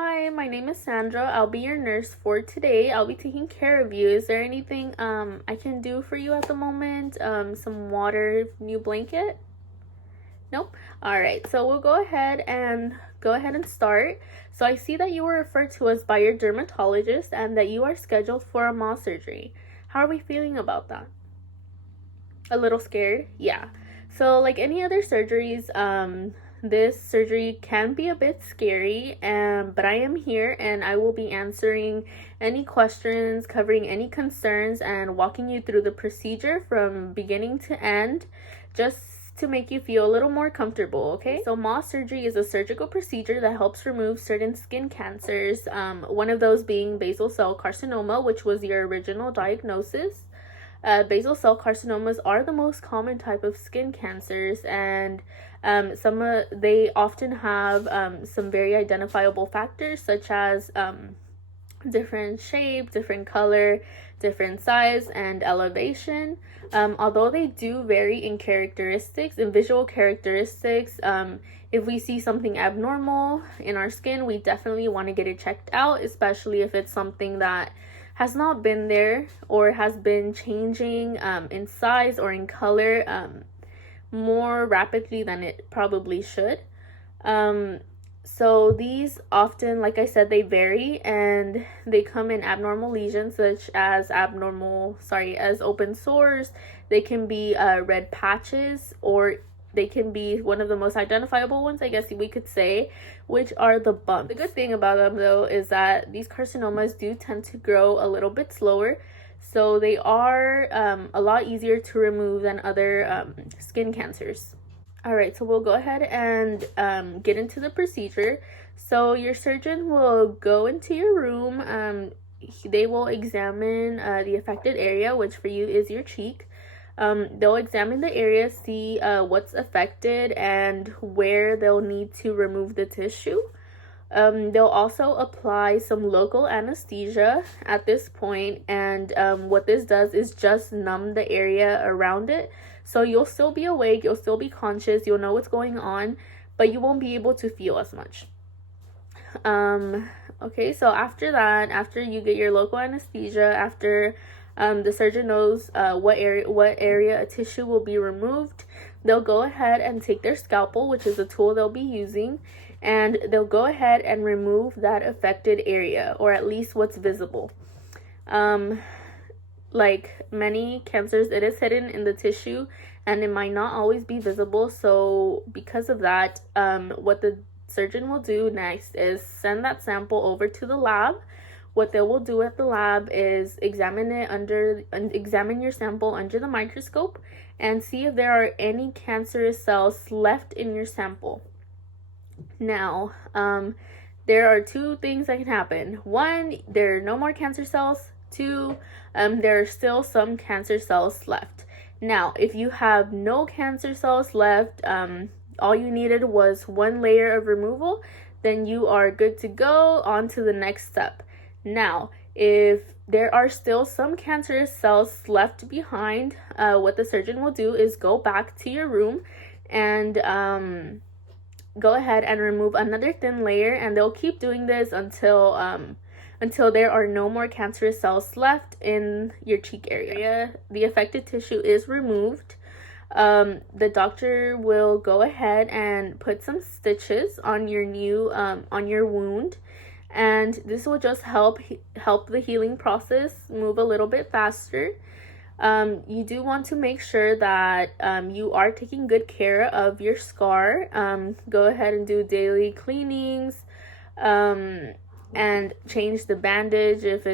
Hi, my name is Sandra. I'll be your nurse for today. I'll be taking care of you. Is there anything I can do for you at the moment? Some water, new blanket? Nope. All right. So we'll go ahead and start. So I see that you were referred to us by your dermatologist and that you are scheduled for a Mohs surgery. How are we feeling about that? A little scared? Yeah. So like any other surgeries, this surgery can be a bit scary, but I am here and I will be answering any questions, covering any concerns, and walking you through the procedure from beginning to end, just to make you feel a little more comfortable, okay? So Mohs surgery is a surgical procedure that helps remove certain skin cancers, one of those being basal cell carcinoma, which was your original diagnosis. Basal cell carcinomas are the most common type of skin cancers, and they often have some very identifiable factors, such as different shape, different color, different size, and elevation. Although they do vary in characteristics, in visual characteristics, if we see something abnormal in our skin, we definitely want to get it checked out, especially if it's something that has not been there or has been changing in size or in color more rapidly than it probably should. So these often, like I said, they vary and they come in abnormal lesions such as as open sores. They can be red patches, or they can be one of the most identifiable ones, I guess we could say, which are the bumps. The good thing about them, though, is that these carcinomas do tend to grow a little bit slower, so they are a lot easier to remove than other skin cancers. All right, so we'll go ahead and get into the procedure. So your surgeon will go into your room. They will examine the affected area, which for you is your cheek. They'll examine the area, see what's affected and where they'll need to remove the tissue. They'll also apply some local anesthesia at this point, and what this does is just numb the area around it. So you'll still be awake, you'll still be conscious, you'll know what's going on, but you won't be able to feel as much. Okay, so after that, after you get your local anesthesia, after the surgeon knows what area a tissue will be removed, they'll go ahead and take their scalpel, which is the tool they'll be using, and they'll go ahead and remove that affected area, or at least what's visible. Like many cancers, it is hidden in the tissue and it might not always be visible. So because of that, what the surgeon will do next is send that sample over to the lab. What they will do at the lab is examine your sample under the microscope and see if there are any cancerous cells left in your sample. Now, there are two things that can happen. One, there are no more cancer cells. Two, there are still some cancer cells left. Now, if you have no cancer cells left, all you needed was one layer of removal, then you are good to go on to the next step. Now, if there are still some cancerous cells left behind, what the surgeon will do is go back to your room and go ahead and remove another thin layer, and they'll keep doing this until there are no more cancerous cells left in your cheek area. The affected tissue is removed. The doctor will go ahead and put some stitches on your wound, and this will just help the healing process move a little bit faster. You do want to make sure that you are taking good care of your scar. Go ahead and do daily cleanings, and change the bandage if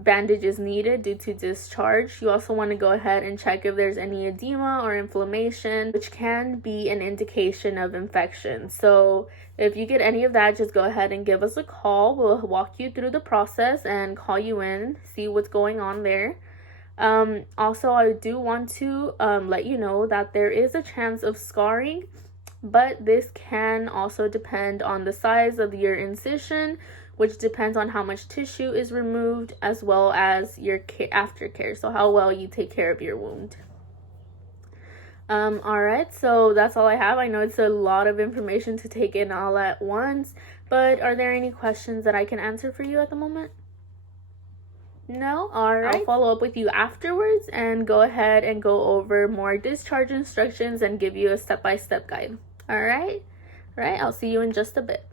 bandage is needed due to discharge. You also want to go ahead and check if there's any edema or inflammation, which can be an indication of infection. So if you get any of that, just go ahead and give us a call. We'll walk you through the process and call you in, see what's going on there. Also, I do want to let you know that there is a chance of scarring, but this can also depend on the size of your incision, which depends on how much tissue is removed, as well as your aftercare, so how well you take care of your wound. All right, so that's all I have. I know it's a lot of information to take in all at once, But are there any questions that I can answer for you at the moment? No? Alright. I'll follow up with you afterwards and go ahead and go over more discharge instructions and give you a step-by-step guide. Alright? Alright, I'll see you in just a bit.